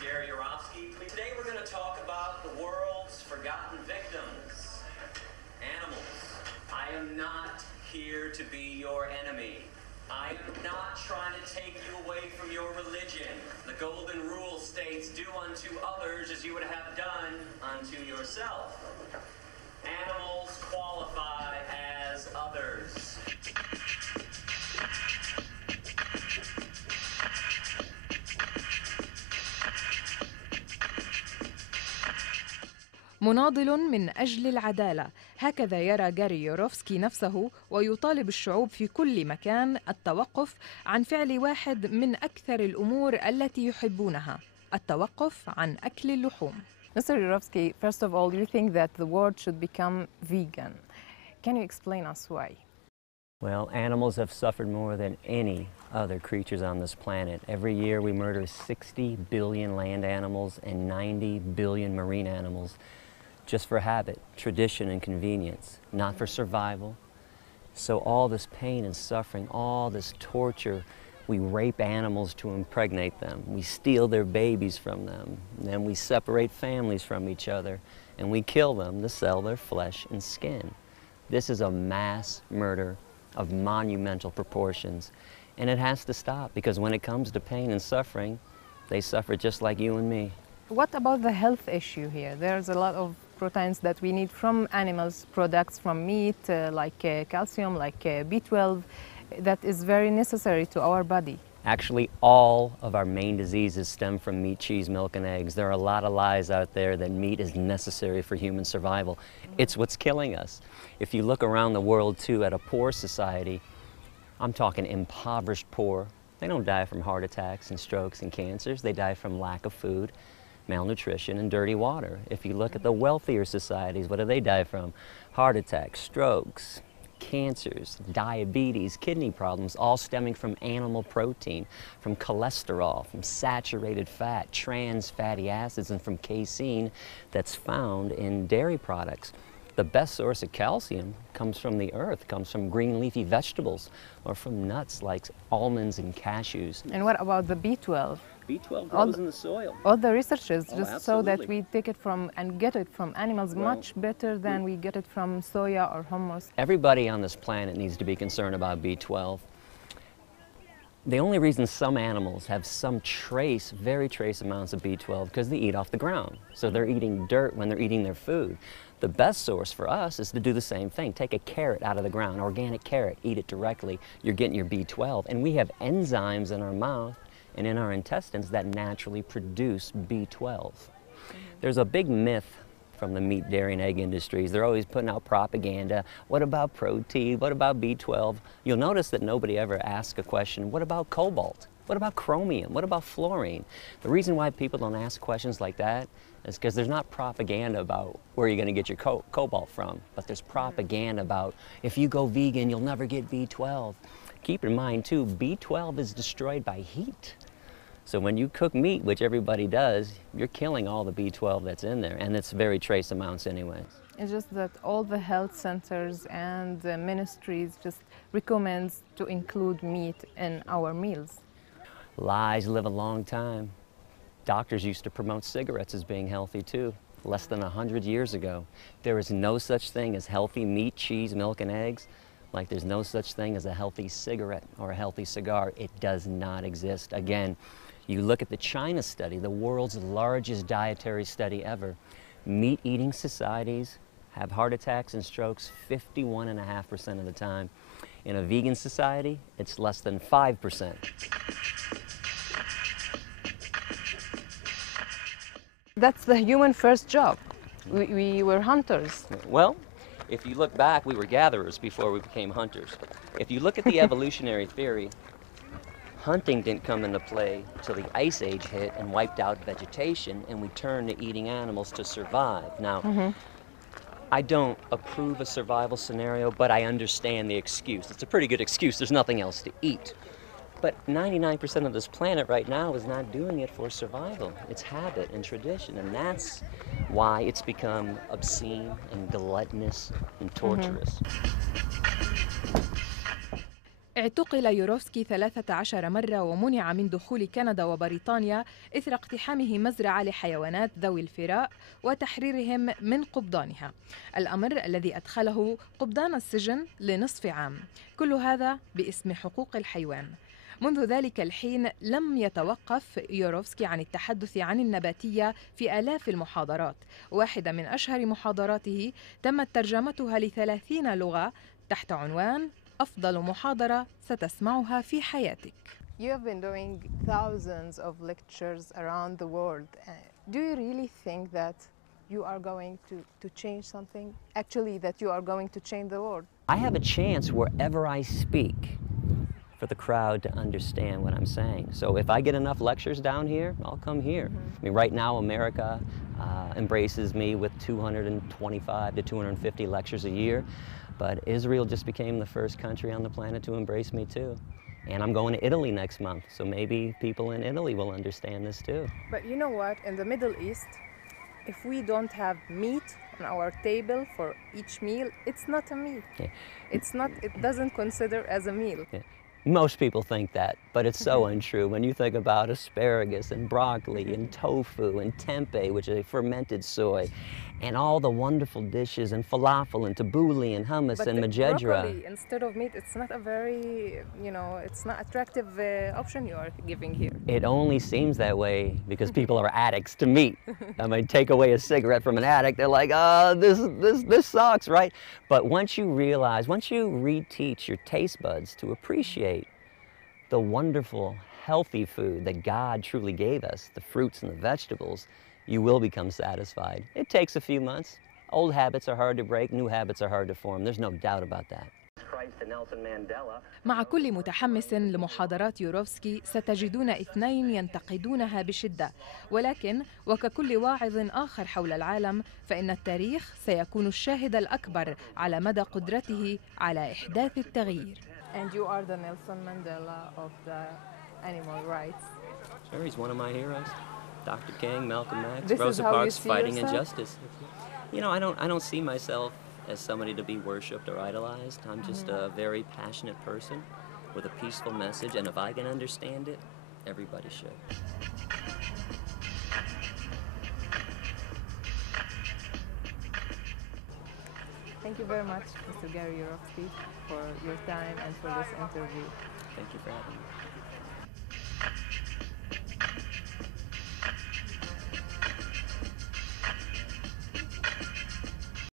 Gary Yourofsky. Today we're going to talk about the world's forgotten victims, animals. I am not here to be your enemy. I am not trying to take you away from your religion. The golden rule states, do unto others as you would have done unto yourself. Animals qualify as others. مناضل من أجل العدالة، هكذا يرى غاري يوروفسكي نفسه، ويطالب الشعوب في كل مكان التوقف عن فعل واحد من أكثر الأمور التي يحبونها، التوقف عن أكل اللحوم. Mr. Yourofsky, first of all, you think that the world should become vegan. Can you explain us why? Well, animals have suffered more than any other creatures on this planet. Every year we murder 60 billion land animals and 90 billion marine animals just for habit, tradition, and convenience, not for survival. So all this pain and suffering, all this torture, we rape animals to impregnate them. We steal their babies from them. And then we separate families from each other, and we kill them to sell their flesh and skin. This is a mass murder of monumental proportions. And it has to stop, because when it comes to pain and suffering, they suffer just like you and me. What about the health issue here? There's a lot of proteins that we need from animals, products from meat, like calcium, like B12, that is very necessary to our body. Actually, all of our main diseases stem from meat, cheese, milk, and eggs. There are a lot of lies out there that meat is necessary for human survival. It's what's killing us. If you look around the world, too, at a poor society, I'm talking impoverished poor, they don't die from heart attacks and strokes and cancers. They die from lack of food, malnutrition, and dirty water. If you look at the wealthier societies, what do they die from? Heart attacks, strokes, cancers, diabetes, kidney problems, all stemming from animal protein, from cholesterol, from saturated fat, trans fatty acids, and from casein that's found in dairy products. The best source of calcium comes from the earth, comes from green leafy vegetables, or from nuts like almonds and cashews. And what about the B12? B12 grows in the soil. All the researchers just so that absolutely. we take it from and get it from animals much better than we get it from soya or hummus. Everybody on this planet needs to be concerned about B12. The only reason some animals have some trace, very trace amounts of B12, because they eat off the ground. So they're eating dirt when they're eating their food. The best source for us is to do the same thing. Take a carrot out of the ground, organic carrot, eat it directly. You're getting your B12. And we have enzymes in our mouth and in our intestines that naturally produce B12. There's a big myth from the meat, dairy, and egg industries. They're always putting out propaganda. What about protein? What about B12? You'll notice that nobody ever asks a question, what about cobalt? What about chromium? What about fluorine? The reason why people don't ask questions like that is because there's not propaganda about where you're going to get your cobalt from, but there's propaganda about if you go vegan, you'll never get B12. Keep in mind, too, B12 is destroyed by heat. So when you cook meat, which everybody does, you're killing all the B12 that's in there, and it's very trace amounts anyway. It's just that all the health centers and the ministries just recommends to include meat in our meals. Lies live a long time. Doctors used to promote cigarettes as being healthy too, less than 100 years ago. There is no such thing as healthy meat, cheese, milk, and eggs, like there's no such thing as a healthy cigarette or a healthy cigar. It does not exist. Again, you look at the China study, the world's largest dietary study ever. Meat-eating societies have heart attacks and strokes 51.5% of the time. In a vegan society, it's less than 5%. That's the human first job. We were hunters. Well, if you look back, we were gatherers before we became hunters. If you look at the evolutionary theory, hunting didn't come into play till the Ice Age hit and wiped out vegetation, and we turned to eating animals to survive. Now, I don't approve a survival scenario, but I understand the excuse. It's a pretty good excuse. There's nothing else to eat. But 99% of this planet right now is not doing it for survival. It's habit and tradition, and that's why it's become obscene and gluttonous and torturous. اعتقل يوروفسكي 13 مرة ومنع من دخول كندا وبريطانيا إثر اقتحامه مزرعة لحيوانات ذوي الفراء وتحريرهم من قبضانها، الأمر الذي أدخله قبضان السجن لنصف عام، كل هذا باسم حقوق الحيوان. منذ ذلك الحين لم يتوقف يوروفسكي عن التحدث عن النباتية في آلاف المحاضرات. واحدة من أشهر محاضراته تمت ترجمتها ل30 لغة تحت عنوان أفضل محاضرة ستسمعها في حياتك. You have been doing thousands of lectures around the world. Do you really think that you are going to change something? Actually, that you are going to change the world? I have a chance wherever I speak for the crowd to understand what I'm saying. So if I get enough lectures down here, I'll come here. I mean, right now, America embraces me with 225 to 250 lectures a year, but Israel just became the first country on the planet to embrace me too. And I'm going to Italy next month, so maybe people in Italy will understand this too. But you know what? In the Middle East, if we don't have meat on our table for each meal, it's not a meal. Yeah. It doesn't consider as a meal. Yeah. Most people think that, but it's so untrue. When you think about asparagus and broccoli and tofu and tempeh, which is a fermented soy, and all the wonderful dishes and falafel and tabbouleh and hummus But and the majedra. broccoli instead of meat, it's not a very, it's not attractive option you are giving here. It only seems that way because people are addicts to meat. I mean, take away a cigarette from an addict, they're like, oh, this sucks, right? But once you realize, once you reteach your taste buds to appreciate the wonderful, healthy food that God truly gave us, the fruits and the vegetables, you will become satisfied. It takes a few months. Old habits are hard to break, new habits are hard to form. There's no doubt about that. مع كل متحمس لمحاضرات يوروفسكي ستجدون اثنين ينتقدونها بشدة، ولكن وككل واعظ آخر حول العالم فإن التاريخ سيكون الشاهد الأكبر على مدى قدرته على إحداث التغيير. And you are the Nelson Mandela of the animal rights. Sure, he's one of my heroes. Dr. King, Malcolm X, This Rosa is how you Parks see fighting yourself? injustice. You know, I don't see myself as somebody to be worshipped or idolized. I'm just a very passionate person with a peaceful message, and if I can understand it, everybody should. Thank you very much, Mr. Gary Yourofsky, for your time and for this interview. Thank you for having me.